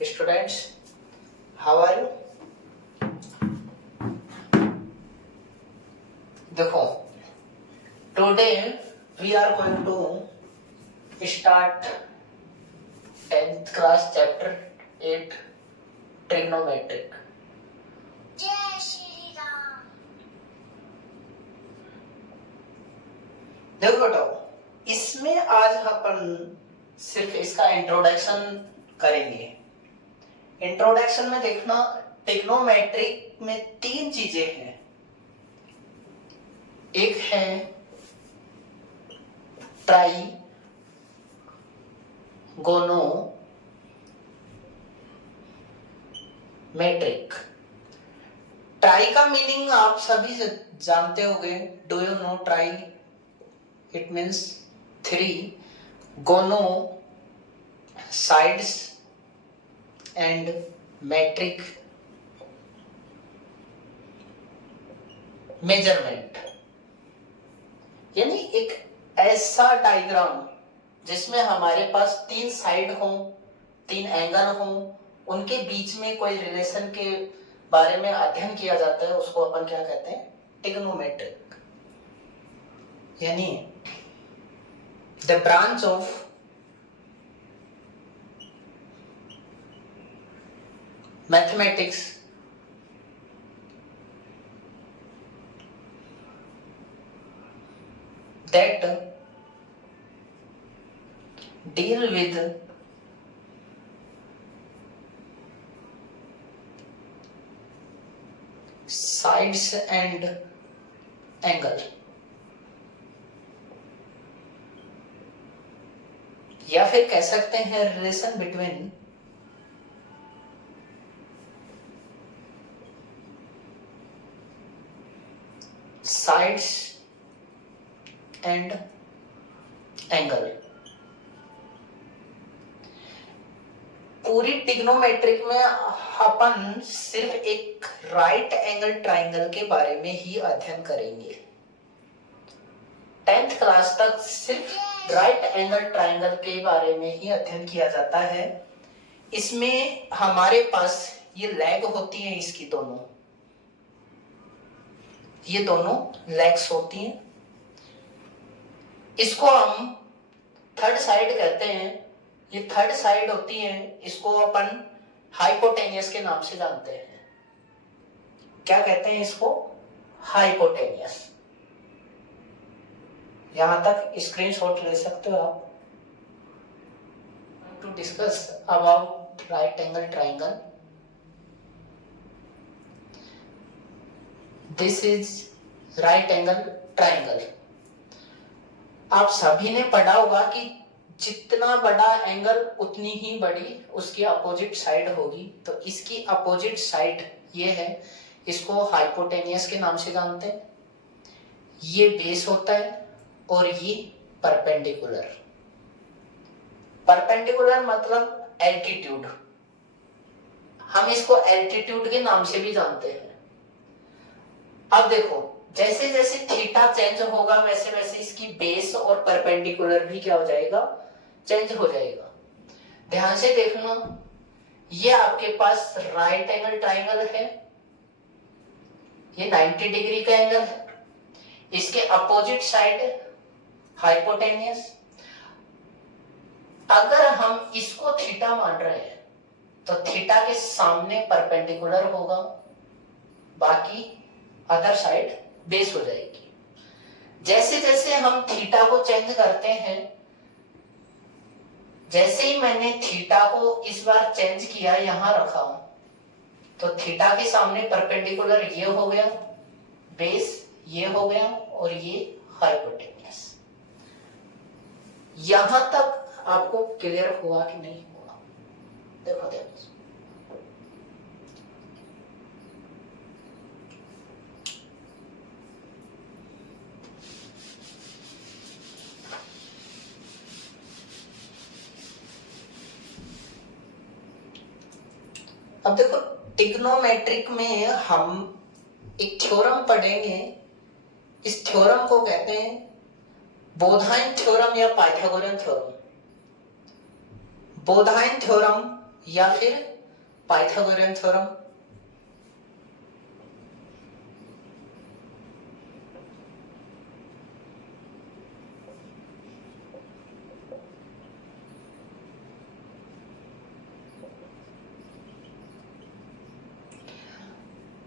students, how are you? देखो, today we are going to start 10th class chapter 8 trigonometric. जय श्री राम। देखो बेटा, इसमें आज अपन सिर्फ इसका इंट्रोडक्शन करेंगे। इंट्रोडक्शन में देखना, ट्रिग्नोमेट्रिक में तीन चीजें हैं। एक है ट्राई गोनो मेट्रिक। ट्राई का मीनिंग आप सभी जानते होंगे। Do you know try? It means 3 गोनो साइड्स एंड मेट्रिक मेजरमेंट, यानी एक ऐसा डायग्राम जिसमें हमारे पास 3 साइड हो, 3 एंगल हो, उनके बीच में कोई रिलेशन के बारे में अध्ययन किया जाता है, उसको अपन क्या कहते हैं? ट्रिग्नोमेट्रिक। यानी the branch of mathematics that deal with sides and angle, या फिर कह सकते हैं relation between sides and angle. पूरी ट्रिग्नोमेट्रिक में अपन सिर्फ एक राइट एंगल ट्राइंगल के बारे में ही अध्ययन करेंगे। 10th क्लास तक सिर्फ राइट एंगल ट्राइंगल के बारे में ही अध्ययन किया जाता है। इसमें हमारे पास ये लेग होती है, इसकी दोनों, ये दोनों लेग्स होती हैं। इसको हम थर्ड साइड कहते हैं। ये थर्ड साइड होती है, इसको अपन हाइपोटेनियस के नाम से जानते हैं। क्या कहते हैं इसको? हाइपोटेनियस। यहां तक स्क्रीनशॉट ले सकते हो आप। To discuss about right angle triangle, this is right angle triangle. आप सभी ने पढ़ा होगा कि जितना बड़ा एंगल उतनी ही बड़ी उसकी अपोजिट साइड होगी। तो इसकी अपोजिट साइड ये है, इसको हाइपोटेनियस के नाम से जानते हैं। ये बेस होता है और ये परपेंडिकुलर। परपेंडिकुलर मतलब एल्टीट्यूड, हम इसको एल्टीट्यूड के नाम से भी जानते हैं। अब देखो, जैसे जैसे थीटा चेंज होगा वैसे वैसे इसकी बेस और परपेंडिकुलर भी क्या हो जाएगा? चेंज हो जाएगा। ध्यान से देखना, ये आपके पास राइट एंगल ट्राइंगल है, ये 90 डिग्री का एंगल है, इसके अपोजिट साइड हाइपोटेनियस। अगर हम इसको थीटा मान रहे हैं तो थीटा के सामने परपेंडिकुलर होगा, बाकी अदर साइड बेस हो जाएगी। जैसे जैसे हम थीटा को चेंज करते हैं, जैसे ही मैंने थीटा को इस बार चेंज किया, यहां रखा हूं, तो थीटा के सामने परपेंडिकुलर ये हो गया, बेस ये हो गया और ये हाइपोटेनियस। यहां तक आपको क्लियर हुआ कि नहीं हुआ? देखो देखो, अब देखो, ट्रिग्नोमेट्रिक में हम एक थ्योरम पढ़ेंगे। इस थ्योरम को कहते हैं बोधाइन थ्योरम या पाइथागोरन थ्योरम। बोधाइन थ्योरम या फिर पाइथागोरियन थ्योरम।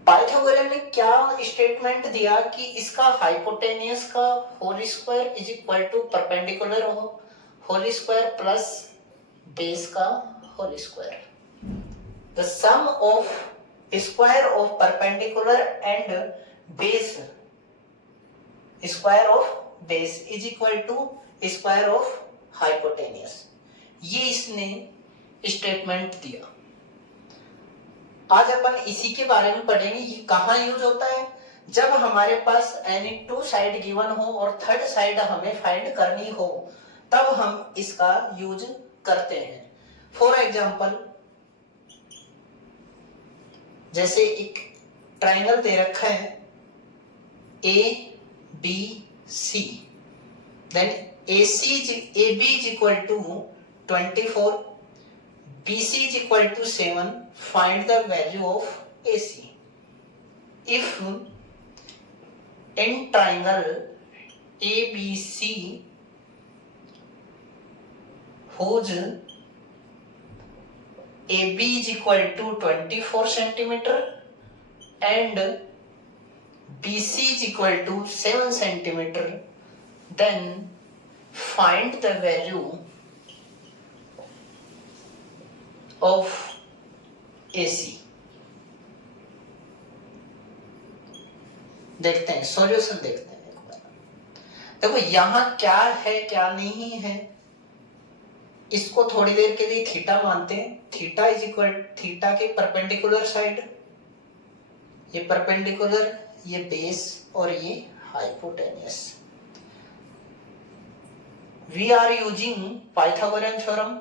पाइथागोरियन ने क्या स्टेटमेंट दिया कि इसका हाइपोटेनियस का whole square is equal to perpendicular whole square plus base का whole square. The sum of square of perpendicular and base square of base is equal to square of hypotenuse. ये इसने statement दिया। आज अपन इसी के बारे में पढ़ेंगे। ये कहाँ यूज होता है? जब हमारे पास एनी टू साइड गिवन हो और थर्ड साइड हमें फाइंड करनी हो, तब हम इसका यूज करते हैं। फॉर एग्जाम्पल, जैसे एक ट्राइंगल दे रखा है A B C, then A B is equal to 24, BC is equal to 7. Find the value of AC. If in triangle ABC whose AB is equal to 24 centimeter and BC is equal to 7 centimeter, then find the value of AC। देखते हैं, solution देखते हैं एक बार। देखो यहां क्या है क्या नहीं है, इसको थोड़ी देर के लिए थीटा मानते हैं। थीटा इज इक्वल थीटा के परपेंडिकुलर साइड, ये परपेंडिकुलर, ये बेस और ये hypotenuse. We are using Pythagorean theorem.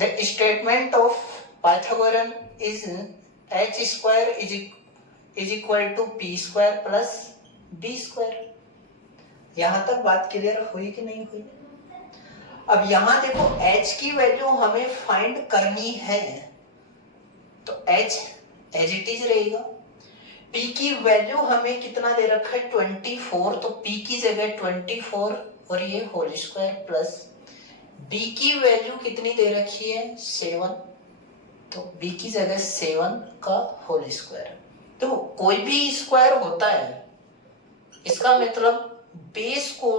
The statement of Pythagorean is h square is equal to p square plus b square। यहां तक बात क्लियर हुई कि नहीं हुई? अब यहां देखो h की वैल्यू हमें फाइंड करनी है, तो h एज इट इज रहेगा। p की वैल्यू हमें कितना दे रखा है 24, तो p की जगह 24 और ये होल स्क्वायर प्लस b की वैल्यू कितनी दे रखी है 7, तो b की जगह 7 का होल स्क्वायर। तो कोई भी स्क्वायर होता है, इसका मतलब बेस को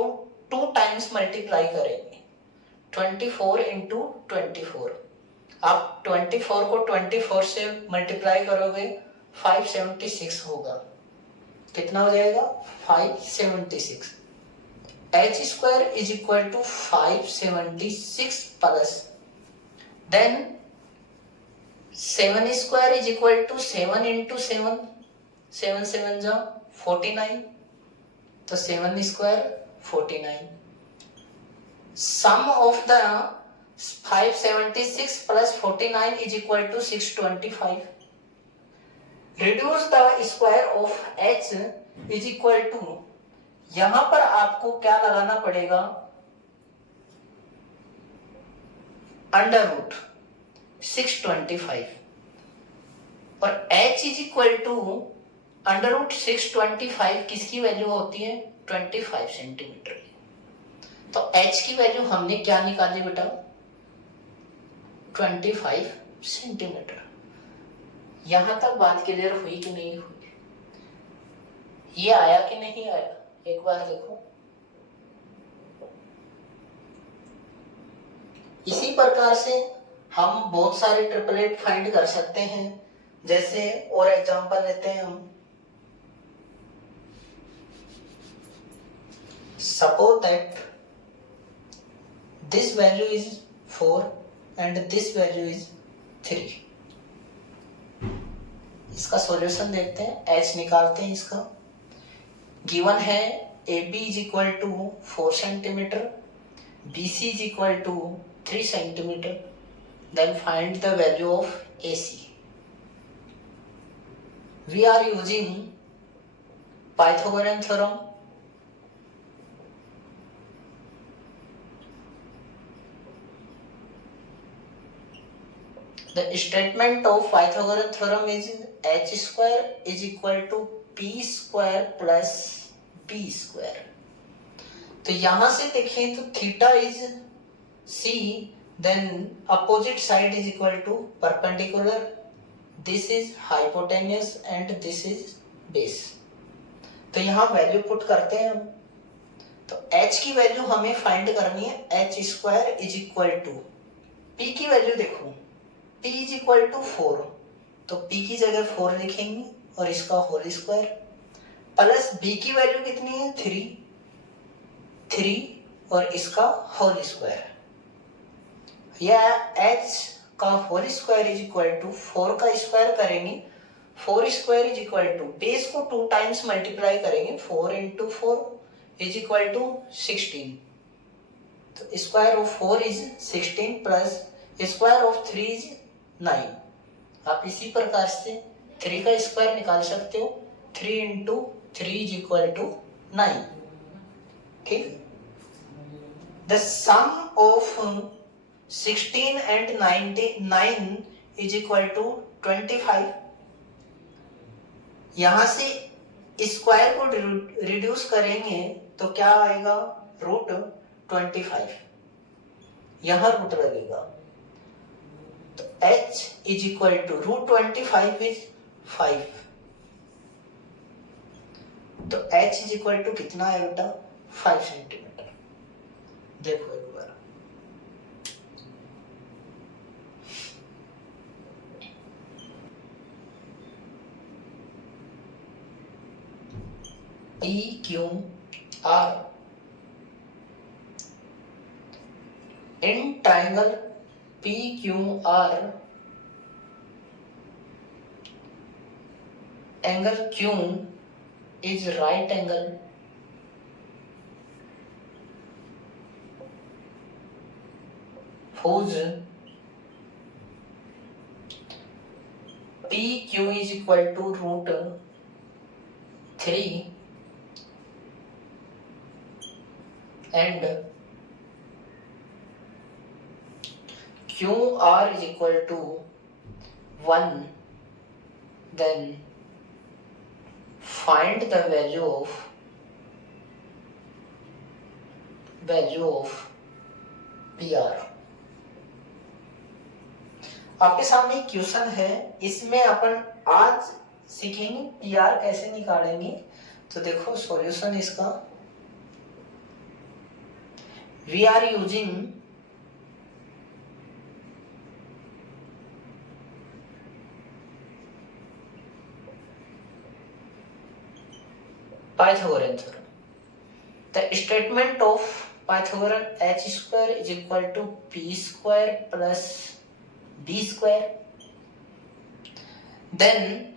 2 टाइम्स मल्टीप्लाई करेंगे। 24 इंटू 24, आप 24 को 24 से मल्टीप्लाई करोगे 576 होगा। कितना हो जाएगा 576। h square is equal to 576 plus then 7 square is equal to 7 into 7, 7 7 जा 49, तो 7 square 49। Sum of the 576 plus 49 is equal to 625. Reduce the square of h is equal to, यहां पर आपको क्या लगाना पड़ेगा अंडर रूट 625, और h is equal to under root 625 किसकी वैल्यू होती है 25 सेंटीमीटर की। तो h की वैल्यू हमने क्या निकाली बेटा 25 सेंटीमीटर। यहां तक बात क्लियर हुई कि नहीं हुई? ये आया कि नहीं आया एक बार देखो। इसी प्रकार से हम बहुत सारे ट्रिपलेट फाइंड कर सकते हैं। जैसे और एग्जांपल लेते हैं हम, suppose that this value is 4 and this value is 3। इसका सॉल्यूशन देखते हैं, h निकालते हैं। इसका गिवन है AB is equal to 4 centimetre, BC is equal to 3 centimetre, then find the value of AC। We are using Pythagorean theorem. The statement of Pythagoras theorem is h square is equal to p square plus b square. तो यहां से देखें तो theta is c, then opposite side is equal to perpendicular, this is hypotenuse and this is base. तो यहाँ value put करते हैं हम। तो h की वैल्यू हमें फाइंड करनी है, h square is equal to p की वैल्यू देखो, p इज इक्वल टू 4, तो p की जगह 4 लिखेंगे और इसका होल स्क्वायर, प्लस b की वैल्यू कितनी है 3 और इसका होल स्क्वायर, या h का whole square is equal to 4 का स्क्वायर करेंगे, 4 square is equal to base को 2 टाइम्स मल्टीप्लाई करेंगे, 4 इंटू 4 इज इक्वल टू 16, तो square of 4 is 16 plus square of 3 is 9। आप इसी प्रकार से 3 का स्क्वायर निकाल सकते हो, 3 इंटू 3 इज इक्वल टू 9। ठीक, the sum of 16 and 9 is equal to 25। यहां से स्क्वायर को रिड्यूस करेंगे तो क्या आएगा, रूट 25, यहां रूट लगेगा, तो h is equal to root 25 is 5, तो h इज इक्वल टू कितना है बेटा 5 सेंटीमीटर। देखो एक बार, PQR in triangle PQR, angle Q is right angle whose PQ is equal to root 3 and QR is equal to 1, then find the value of PR। आपके सामने एक question है, इसमें अपन आज सीखेंगे PR कैसे निकालेंगे। तो देखो सॉल्यूशन इसका, we are using Pythagorean theorem. The statement of Pythagorean h square is equal to p square plus b square. Then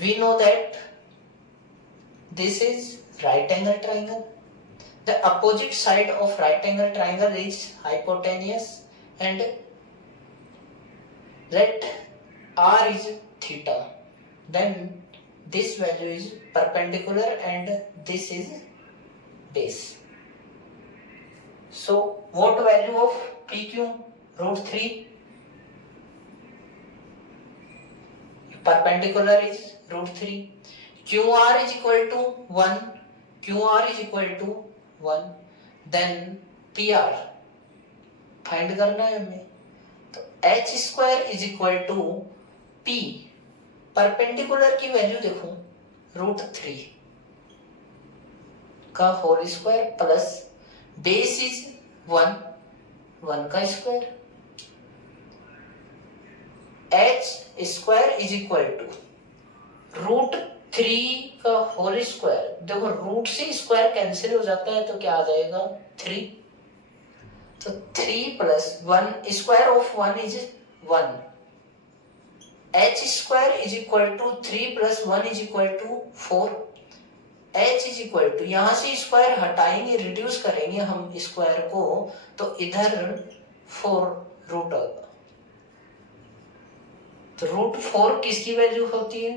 we know that this is right angle triangle. The opposite side of right angle triangle is hypotenuse and let r is theta. Then this value is perpendicular and this is base. So what value of PQ? Root 3. Perpendicular is root 3. QR is equal to 1. QR is equal to 1. Then PR find करना है हमें, तो h square is equal to p, perpendicular की value देखो root 3 का whole square plus base is 1 का square, h square is equal to root 3 का whole square. देखो रूट से स्क्वायर कैंसिल हो जाता है तो क्या आ जाएगा 3, तो 3 प्लस 1 square of 1 is 1, h square is equal to 3 प्लस 1 is equal to 4, h is equal to, यहां से स्क्वायर हटाएंगे रिड्यूस करेंगे हम स्क्वायर को, तो इधर 4 रूट होगा, तो रूट 4 किसकी वैल्यू होती है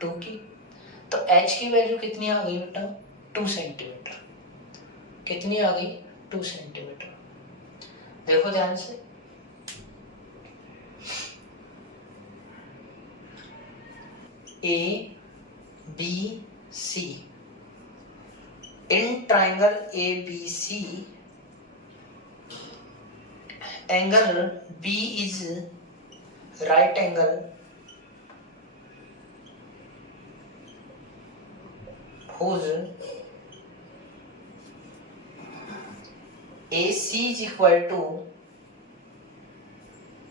2 की, तो h की वैल्यू कितनी आ गई बेटा 2 सेंटीमीटर, कितनी आ गई 2 सेंटीमीटर। देखो ध्यान से, A B C. In triangle ABC, angle B is right angle whose AC is equal to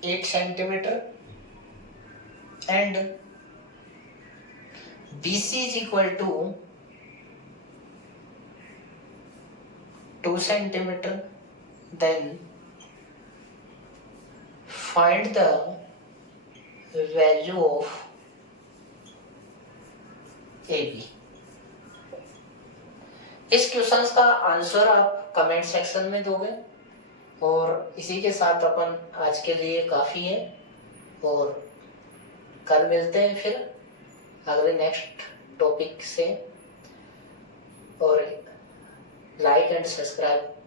8 centimeter and BC is equal to 2 centimeter, then find the value of AB. इस question का answer आप comment section में दोगे और इसी के साथ अपन आज के लिए काफ़ी है और कल मिलते हैं फिर अगले नेक्स्ट टॉपिक से और लाइक एंड सब्सक्राइब